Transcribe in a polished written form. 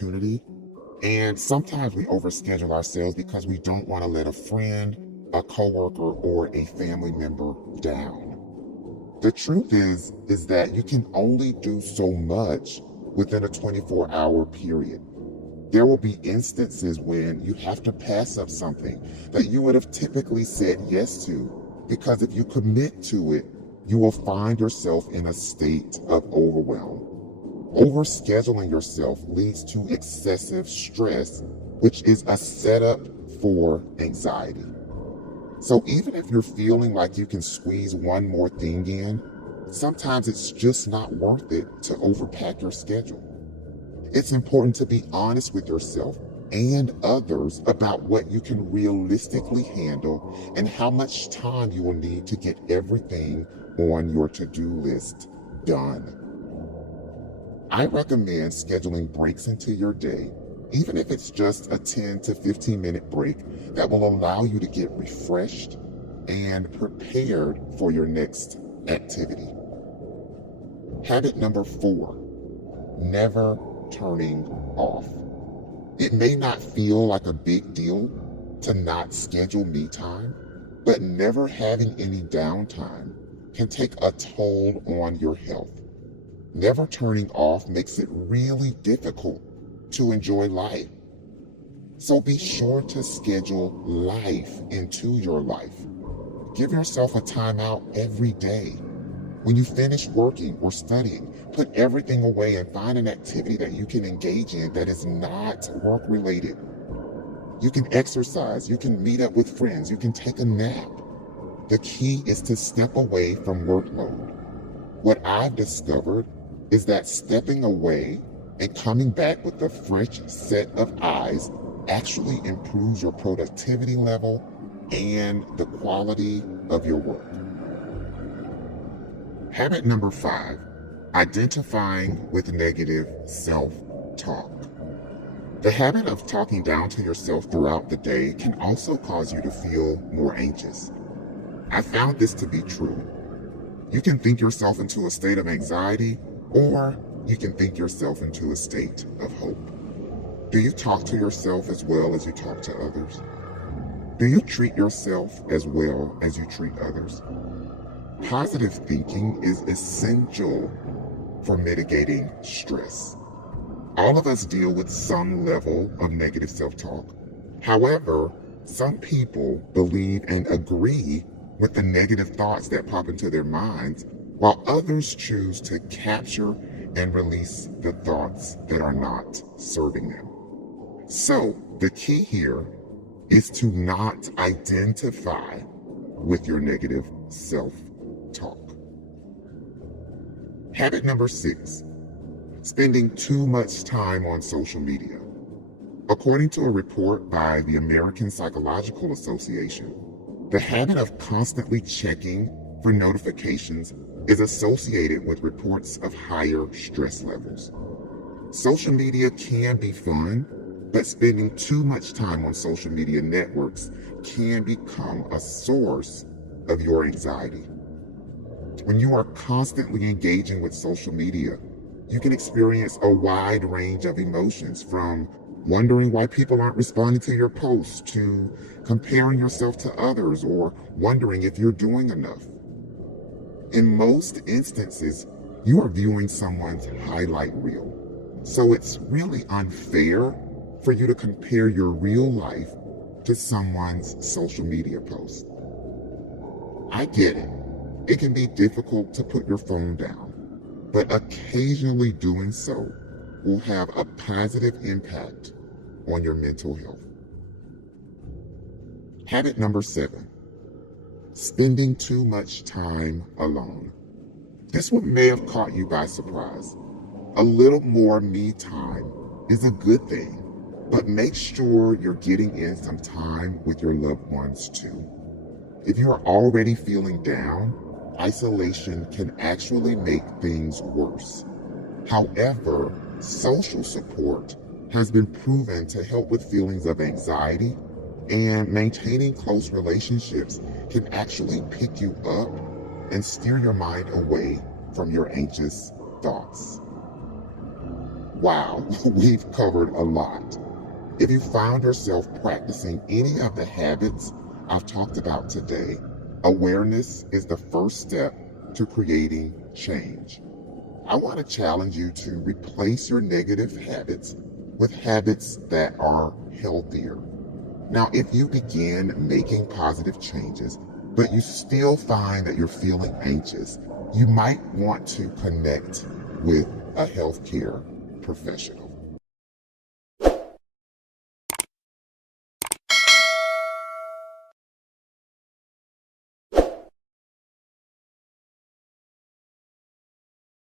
opportunity. And sometimes we overschedule ourselves because we don't want to let a friend, a coworker, or a family member down. The truth is that you can only do so much within a 24-hour period. There will be instances when you have to pass up something that you would have typically said yes to, because if you commit to it, you will find yourself in a state of overwhelm. Overscheduling yourself leads to excessive stress, which is a setup for anxiety. So even if you're feeling like you can squeeze one more thing in, sometimes it's just not worth it to overpack your schedule. It's important to be honest with yourself and others about what you can realistically handle and how much time you will need to get everything on your to-do list done. I recommend scheduling breaks into your day, even if it's just a 10 to 15-minute break that will allow you to get refreshed and prepared for your next activity. Habit number 4, never turning off. It may not feel like a big deal to not schedule me time, but never having any downtime can take a toll on your health. Never turning off makes it really difficult to enjoy life. So be sure to schedule life into your life. Give yourself a timeout every day. When you finish working or studying, put everything away and find an activity that you can engage in that is not work-related. You can exercise, you can meet up with friends, you can take a nap. The key is to step away from workload. What I've discovered is that stepping away and coming back with a fresh set of eyes actually improves your productivity level and the quality of your work. Habit number 5, identifying with negative self-talk. The habit of talking down to yourself throughout the day can also cause you to feel more anxious. I found this to be true. You can think yourself into a state of anxiety, or you can think yourself into a state of hope. Do you talk to yourself as well as you talk to others? Do you treat yourself as well as you treat others? Positive thinking is essential for mitigating stress. All of us deal with some level of negative self-talk. However, some people believe and agree with the negative thoughts that pop into their minds, while others choose to capture and release the thoughts that are not serving them. So, the key here is to not identify with your negative self-talk. Habit number 6, spending too much time on social media. According to a report by the American Psychological Association, the habit of constantly checking for notifications is associated with reports of higher stress levels. Social media can be fun, but spending too much time on social media networks can become a source of your anxiety. When you are constantly engaging with social media, you can experience a wide range of emotions, from wondering why people aren't responding to your posts to comparing yourself to others or wondering if you're doing enough. In most instances, you are viewing someone's highlight reel, so it's really unfair for you to compare your real life to someone's social media post. I get it. It can be difficult to put your phone down, but occasionally doing so will have a positive impact on your mental health. Habit number 7, spending too much time alone. This one may have caught you by surprise. A little more me time is a good thing, but make sure you're getting in some time with your loved ones too. If you are already feeling down, isolation can actually make things worse. However, social support has been proven to help with feelings of anxiety, and maintaining close relationships can actually pick you up and steer your mind away from your anxious thoughts. Wow, we've covered a lot. If you found yourself practicing any of the habits I've talked about today, awareness is the first step to creating change. I want to challenge you to replace your negative habits with habits that are healthier. Now, if you begin making positive changes, but you still find that you're feeling anxious, you might want to connect with a healthcare professional.